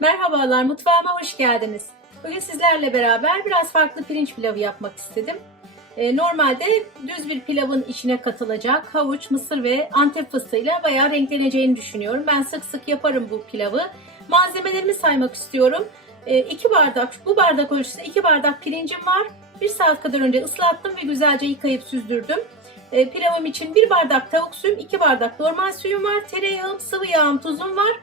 Merhabalar, mutfağıma hoş geldiniz. Bugün sizlerle beraber biraz farklı pirinç pilavı yapmak istedim. Ee, normalde düz bir pilavın içine katılacak havuç, mısır ve antep fıstığıyla bayağı renkleneceğini düşünüyorum. Ben sık sık yaparım bu pilavı. Malzemelerimi saymak istiyorum. 2 bardak, bu bardak ölçüsünde 2 bardak pirincim var. 1 saat kadar önce ıslattım ve güzelce yıkayıp süzdürdüm. Ee, pilavım için 1 bardak tavuk suyum, 2 bardak normal suyum var, tereyağım, sıvı yağım, tuzum var.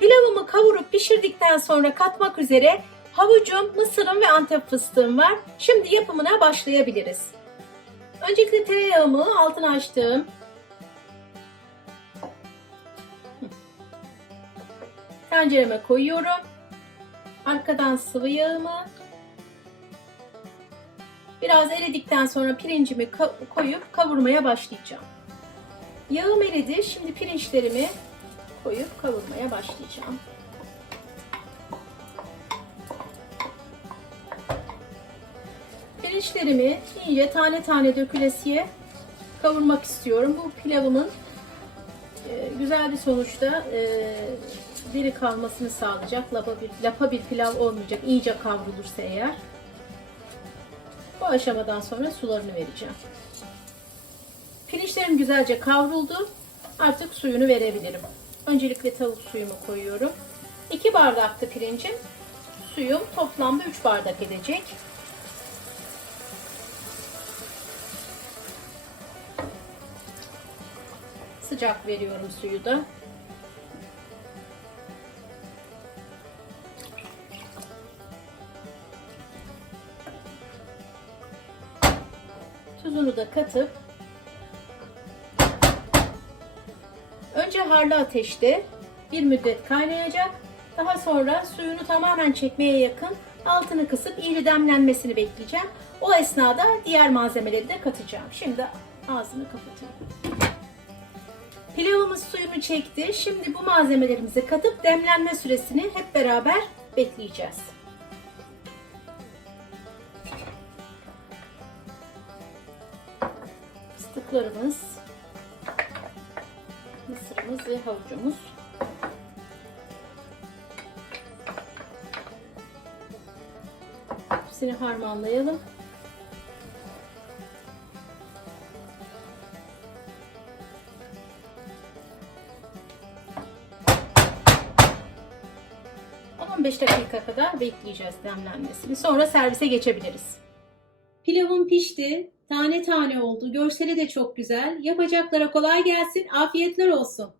Pilavımı kavurup pişirdikten sonra katmak üzere havucum, mısırım ve antep fıstığım var. Şimdi yapımına başlayabiliriz. Öncelikle tereyağımı altına açtım. Tencereme koyuyorum. Arkadan sıvı yağımı. Biraz eridikten sonra pirincimi koyup kavurmaya başlayacağım. Yağım eridi. Şimdi pirinçlerimi koyup kavurmaya başlayacağım. Pirinçlerimi iyice tane tane dökülesiye kavurmak istiyorum. Bu pilavımın e, güzel bir sonuçta e, diri kalmasını sağlayacak. Lapa bir, lapa bir pilav olmayacak. İyice kavrulursa eğer. Bu aşamadan sonra sularını vereceğim. Pirinçlerim güzelce kavruldu. Artık suyunu verebilirim. Öncelikle tavuk suyumu koyuyorum. 2 bardaktı pirincim. Suyum toplamda 3 bardak edecek. Sıcak veriyorum suyu da. Tuzunu da katıp Önce harlı ateşte bir müddet kaynayacak. Daha sonra suyunu tamamen çekmeye yakın altını kısıp iyice demlenmesini bekleyeceğim. O esnada diğer malzemeleri de katacağım. Şimdi ağzını kapatayım. Pilavımız suyunu çekti. Şimdi bu malzemelerimizi katıp demlenme süresini hep beraber bekleyeceğiz. Fıstıklarımız mısırımız ve havucumuz. Hepsini harmanlayalım. ...15 dakika kadar bekleyeceğiz demlenmesini. Sonra servise geçebiliriz. Pilavım pişti. Tane tane oldu. Görseli de çok güzel. Yapacaklara kolay gelsin. Afiyetler olsun.